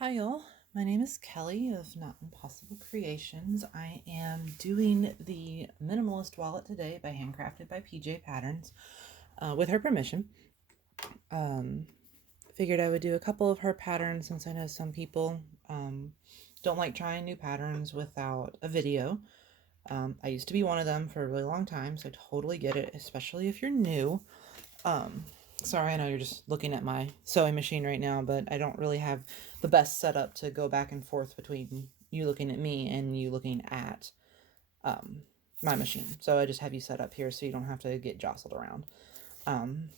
Hi y'all, my name is Kelly of Not Impossible Creations. I am doing the Minimalist wallet today by Handcrafted by PJ Patterns with her permission. Figured I would do a couple of her patterns since I know some people don't like trying new patterns without a video. I used to be one of them for a really long time, so I totally get it, especially if you're new. Sorry, I know you're just looking at my sewing machine right now, but I don't really have the best setup to go back and forth between you looking at me and you looking at my machine. So I just have you set up here so you don't have to get jostled around. And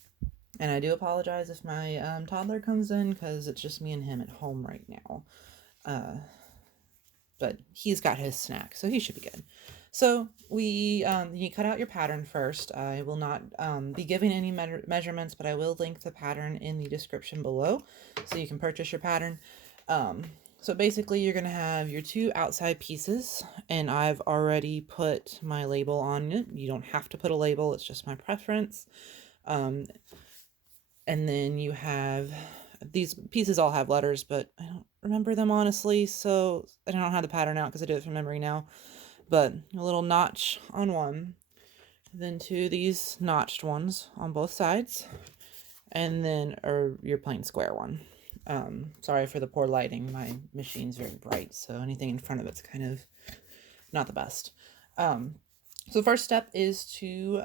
I do apologize if my toddler comes in because it's just me and him at home right now. But he's got his snack, so he should be good. So you cut out your pattern first. I will not be giving any measurements, but I will link the pattern in the description below so you can purchase your pattern. So basically you're going to have your two outside pieces, and I've already put my label on it. You don't have to put a label, it's just my preference. And then you have, these pieces all have letters, but I don't remember them honestly, so I don't have the pattern out because I do it from memory now. But a little notch on one, then two of these notched ones on both sides, and then your plain square one. Sorry for the poor lighting. My machine's very bright, so anything in front of it's kind of not the best. So the first step is to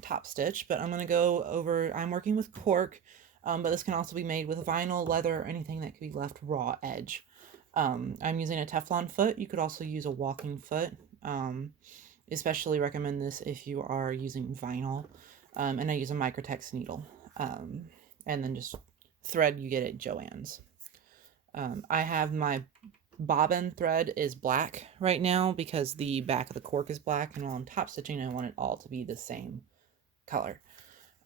top stitch, but I'm going to go over, I'm working with cork, but this can also be made with vinyl, leather, or anything that could be left raw edge. I'm using a Teflon foot. You could also use a walking foot. Especially recommend this if you are using vinyl. And I use a Microtex needle. And then just thread you get at Joann's. I have my bobbin thread is black right now because the back of the cork is black, and while I'm top stitching I want it all to be the same color.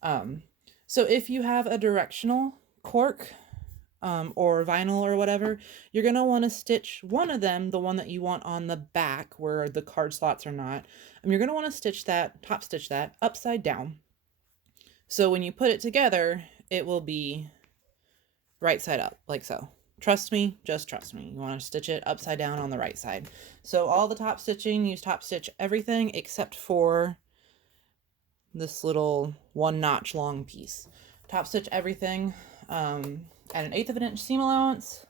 So if you have a directional cork or vinyl or whatever, you're going to want to stitch one of them, the one that you want on the back where the card slots are not, and you're going to want to stitch that, top stitch that upside down. So when you put it together, it will be right side up, like so. Trust me, just trust me. You want to stitch it upside down on the right side. So all the top stitching, use top stitch everything except for this little 1 notch long piece. Top stitch everything at 1/8 of an inch seam allowance.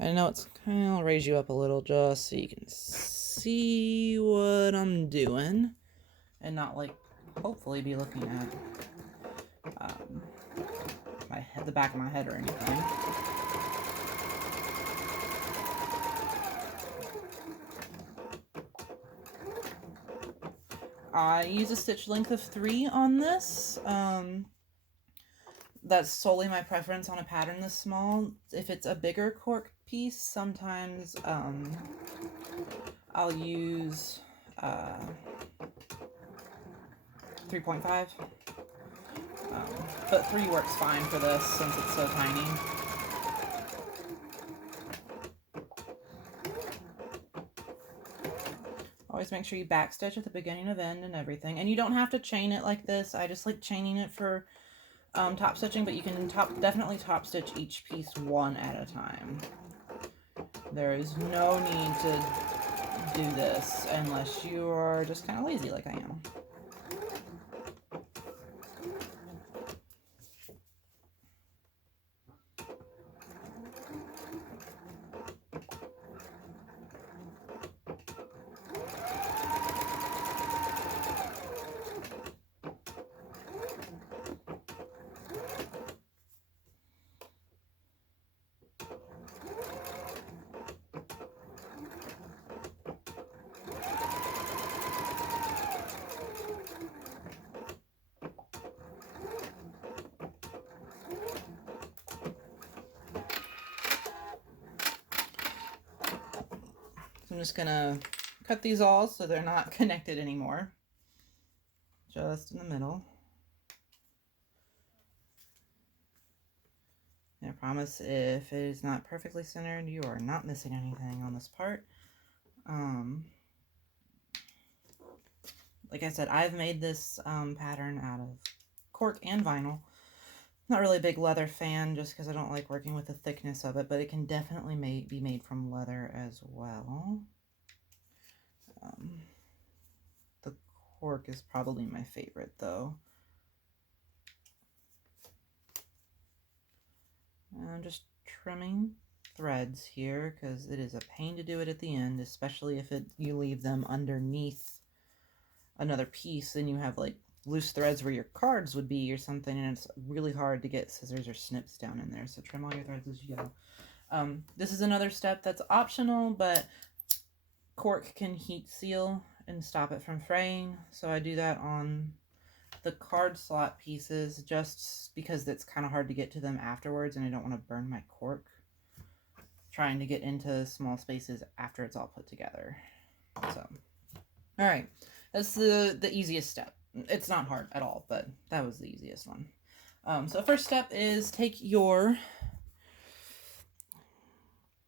I know it's kind of, I'll raise you up a little just so you can see what I'm doing and not like hopefully be looking at my head, the back of my head or anything. I use a stitch length of 3 on this. That's solely my preference on a pattern this small. If it's a bigger cork piece, sometimes I'll use 3.5. But 3 works fine for this since it's so tiny. Always make sure you backstitch at the beginning of end and everything. And you don't have to chain it like this. I just like chaining it for top stitching, but you can definitely top stitch each piece one at a time. There is no need to do this unless you are just kind of lazy like I am. So I'm just gonna cut these all so they're not connected anymore. Just in the middle. And I promise if it is not perfectly centered, you are not missing anything on this part. Like I said, I've made this pattern out of cork and vinyl. Not really a big leather fan just because I don't like working with the thickness of it, but it can definitely be made from leather as well. The cork is probably my favorite though. And I'm just trimming threads here because it is a pain to do it at the end, especially if you leave them underneath another piece and you have like loose threads where your cards would be or something, and it's really hard to get scissors or snips down in there. So trim all your threads as you go. This is another step that's optional, but cork can heat seal and stop it from fraying. So I do that on the card slot pieces just because it's kind of hard to get to them afterwards and I don't want to burn my cork trying to get into small spaces after it's all put together. So, all right, that's the easiest step. It's not hard at all, but that was the easiest one. So first step is take your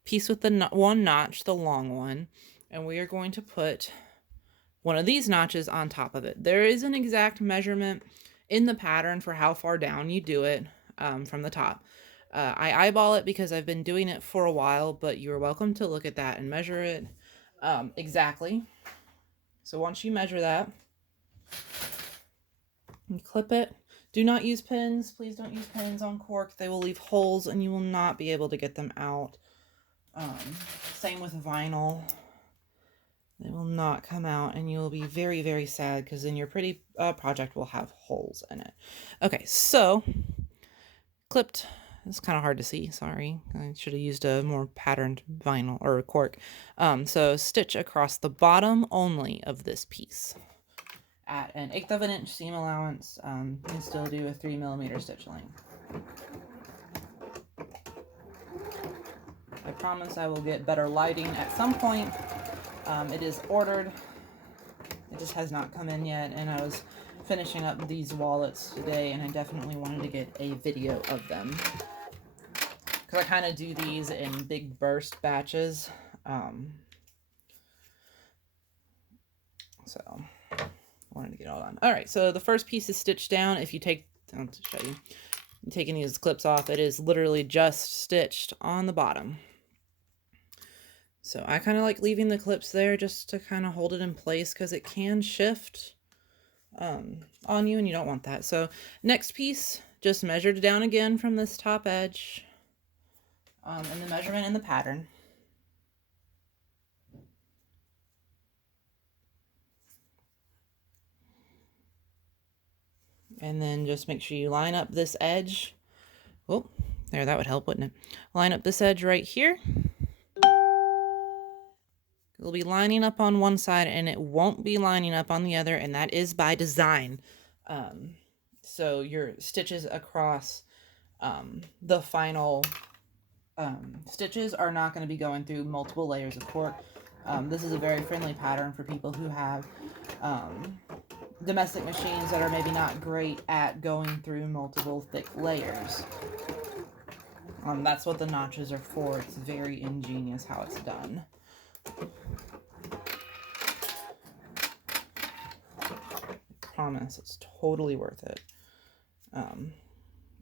piece with the one notch, the long one, and we are going to put one of these notches on top of it. There is an exact measurement in the pattern for how far down you do it from the top. I eyeball it because I've been doing it for a while, but you're welcome to look at that and measure it exactly. So once you measure that, you clip it. Do not use pins. Please don't use pins on cork. They will leave holes and you will not be able to get them out. Same with vinyl. They will not come out and you will be very, very sad because then your pretty project will have holes in it. Okay, so clipped. It's kind of hard to see, sorry. I should have used a more patterned vinyl or cork. So stitch across the bottom only of this piece. At an 1/8 of an inch seam allowance, you can still do a 3mm stitch length. I promise I will get better lighting at some point. It is ordered. It just has not come in yet, and I was finishing up these wallets today, and I definitely wanted to get a video of them. Because I kind of do these in big burst batches. So I wanted to get it all done. All right, so the first piece is stitched down. If you take, I'll show you, taking these clips off, it is literally just stitched on the bottom. So I kind of like leaving the clips there just to kind of hold it in place because it can shift on you and you don't want that. So next piece, just measured down again from this top edge and the measurement in the pattern. And then just make sure you line up this edge. Oh, there, that would help, wouldn't it? Line up this edge right here. It'll be lining up on one side and it won't be lining up on the other, and that is by design. So your stitches across the final stitches are not going to be going through multiple layers of cork. This is a very friendly pattern for people who have domestic machines that are maybe not great at going through multiple thick layers. That's what the notches are for. It's very ingenious how it's done. Promise it's totally worth it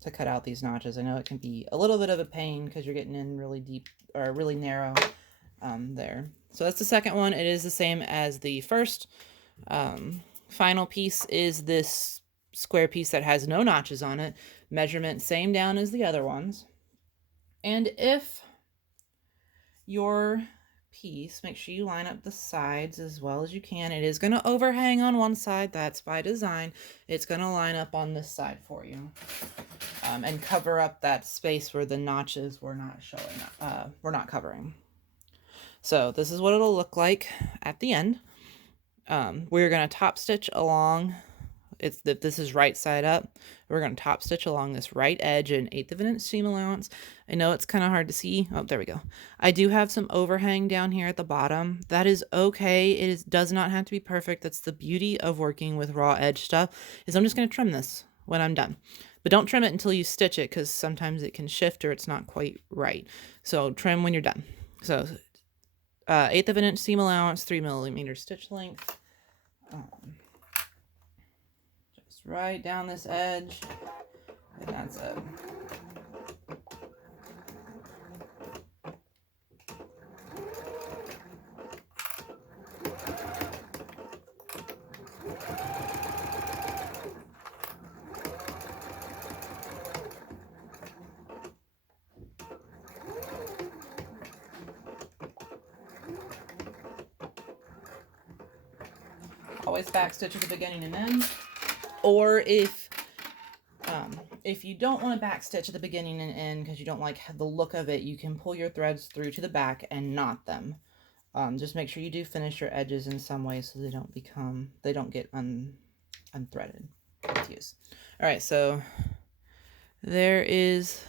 to cut out these notches. I know it can be a little bit of a pain because you're getting in really deep or really narrow there. So that's the second one. It is the same as the first. Final piece is this square piece that has no notches on it. Measurement same down as the other ones. And if your piece, make sure you line up the sides as well as you can. It is going to overhang on one side. That's by design. It's going to line up on this side for you and cover up that space where the notches were not showing, we're not covering. So this is what it'll look like at the end. We're going to top stitch along. This is right side up. We're going to top stitch along this right edge an 1/8 of an inch seam allowance. I know it's kind of hard to see. Oh, there we go. I do have some overhang down here at the bottom. That is okay. It does not have to be perfect. That's the beauty of working with raw edge stuff, is I'm just going to trim this when I'm done. But don't trim it until you stitch it because sometimes it can shift or it's not quite right. So trim when you're done. So 1/8 of an inch seam allowance, 3mm stitch length. Right down this edge, And that's it. Always backstitch at the beginning and end. Or if you don't want to backstitch at the beginning and end because you don't like the look of it, you can pull your threads through to the back and knot them. Just make sure you do finish your edges in some way so they don't get unthreaded. Confused. All right, so there is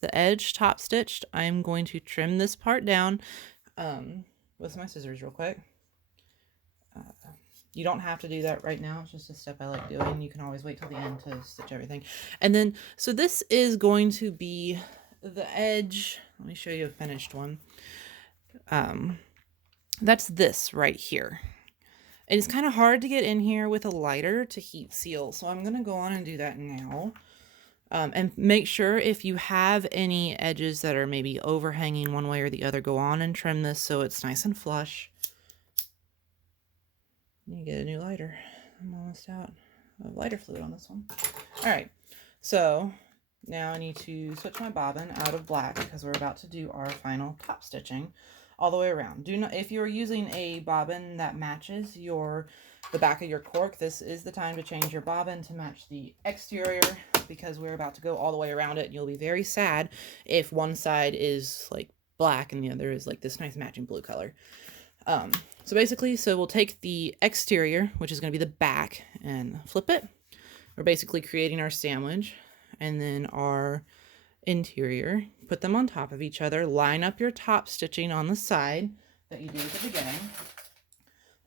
the edge top stitched. I'm going to trim this part down with my scissors real quick. You don't have to do that right now. It's just a step I like doing. You can always wait till the end to stitch everything. And then, so this is going to be the edge. Let me show you a finished one. That's this right here. And it's kind of hard to get in here with a lighter to heat seal. So I'm going to go on and do that now. And make sure if you have any edges that are maybe overhanging one way or the other, go on and trim this so it's nice and flush. You get a new lighter. I'm almost out of lighter fluid on this one. All right, so now I need to switch my bobbin out of black because we're about to do our final top stitching all the way around. Do not, if you're using a bobbin that matches the back of your cork, this is the time to change your bobbin to match the exterior because we're about to go all the way around it. And you'll be very sad if one side is like black and the other is like this nice matching blue color. So basically, we'll take the exterior, which is going to be the back, and flip it. We're basically creating our sandwich, and then our interior. Put them on top of each other. Line up your top stitching on the side that you did at the beginning,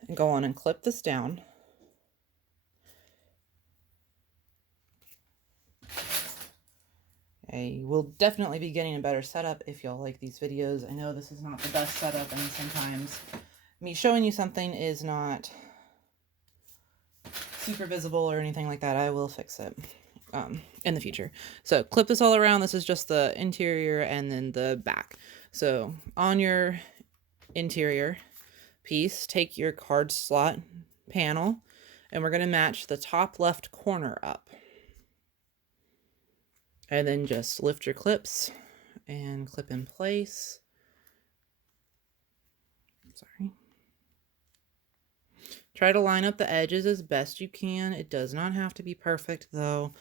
and go on and clip this down. I will definitely be getting a better setup if y'all like these videos. I know this is not the best setup, and sometimes me showing you something is not super visible or anything like that. I will fix it in the future. So clip this all around. This is just the interior and then the back. So on your interior piece, take your card slot panel, and we're going to match the top left corner up. And then just lift your clips and clip in place. Sorry. Try to line up the edges as best you can. It does not have to be perfect though,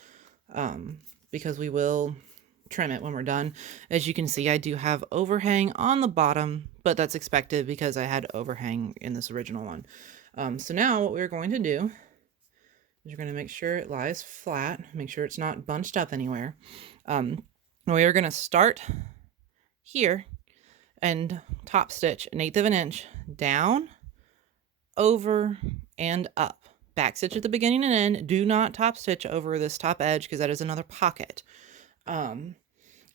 because we will trim it when we're done. As you can see, I do have overhang on the bottom, but that's expected because I had overhang in this original one. So now what we're going to do is you're going to make sure it lies flat, make sure it's not bunched up anywhere. We are going to start here and top stitch 1/8 of an inch down, over, and up. Back stitch at the beginning and end. Do not top stitch over this top edge because that is another pocket.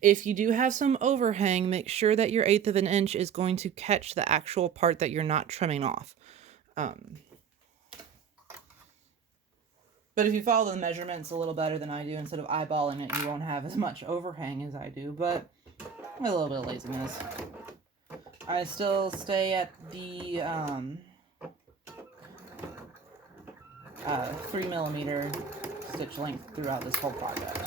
If you do have some overhang, make sure that your 1/8 of an inch is going to catch the actual part that you're not trimming off. But if you follow the measurements a little better than I do, instead of eyeballing it, you won't have as much overhang as I do, but a little bit of laziness. I still stay at the 3mm stitch length throughout this whole project.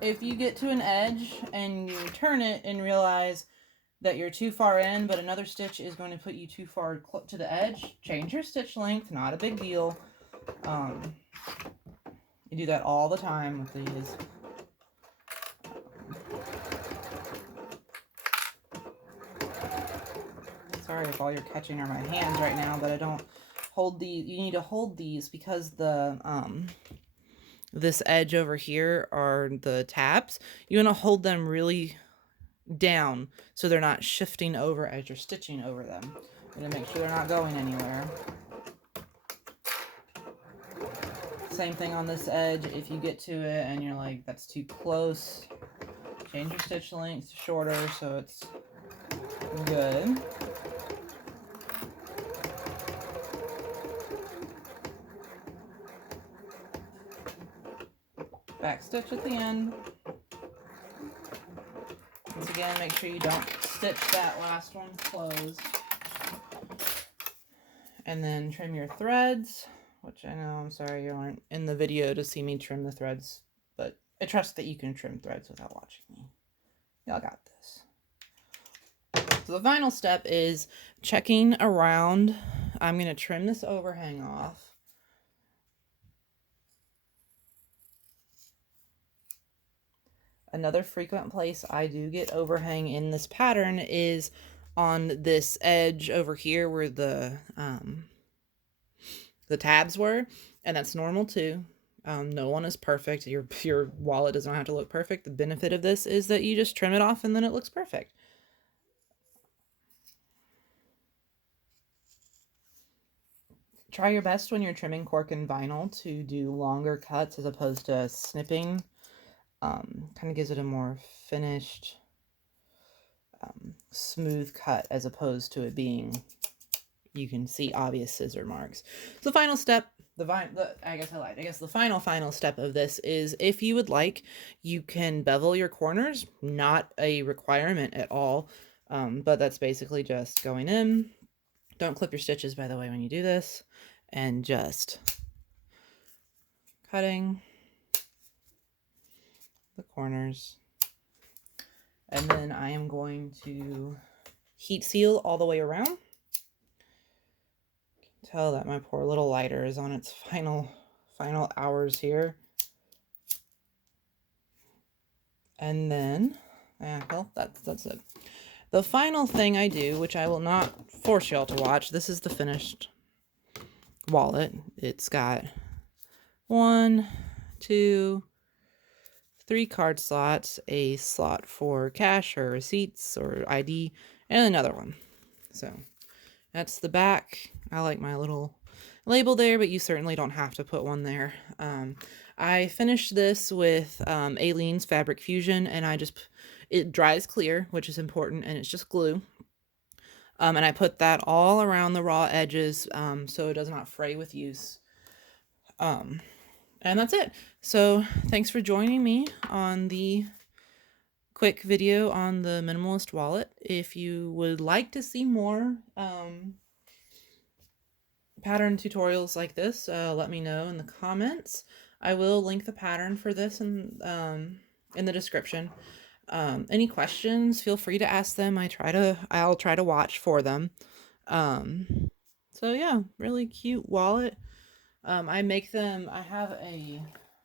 If you get to an edge and you turn it and realize that you're too far in, but another stitch is going to put you too far to the edge, change your stitch length, not a big deal. You do that all the time with these. Sorry if all you're catching are my hands right now, but I don't hold these. You need to hold these because the this edge over here are the tabs. You want to hold them really down so they're not shifting over as you're stitching over them. I'm going to make sure they're not going anywhere. Same thing on this edge. If you get to it and you're like, that's too close, change your stitch length to shorter so it's good. back stitch at the end. Once again, make sure you don't stitch that last one closed. And then trim your threads, which I know, I'm sorry you aren't in the video to see me trim the threads, but I trust that you can trim threads without watching me. Y'all got this. So the final step is checking around. I'm going to trim this overhang off. Another frequent place I do get overhang in this pattern is on this edge over here where the tabs were, and that's normal too. No one is perfect. Your wallet does not have to look perfect. The benefit of this is that you just trim it off and then it looks perfect. Try your best when you're trimming cork and vinyl to do longer cuts as opposed to snipping. Kind of gives it a more finished, smooth cut as opposed to it being, you can see obvious scissor marks. So the final step, I guess I lied. I guess the final step of this is, if you would like, you can bevel your corners. Not a requirement at all, but that's basically just going in. Don't clip your stitches, by the way, when you do this, and just cutting the corners. And then I am going to heat seal all the way around. Tell that my poor little lighter is on its final hours here. And then, well, that's it. The final thing I do, which I will not force y'all to watch, this is the finished wallet. It's got 1, 2, 3 card slots, a slot for cash or receipts or ID, and another one. So that's the back. I like my little label there, but you certainly don't have to put one there. I finished this with Aleene's Fabric Fusion, and it dries clear, which is important, and it's just glue. And I put that all around the raw edges so it does not fray with use. And that's it. So thanks for joining me on the quick video on the Minimalist wallet. If you would like to see more pattern tutorials like this, let me know in the comments. I will link the pattern for this in the description. Any questions, feel free to ask them. I'll try to watch for them. So yeah, really cute wallet. I make them,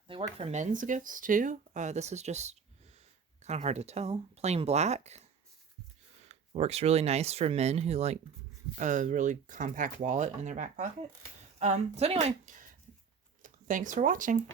they work for men's gifts too. This is just kind of hard to tell. Plain black. Works really nice for men who like a really compact wallet in their back pocket. So anyway, thanks for watching.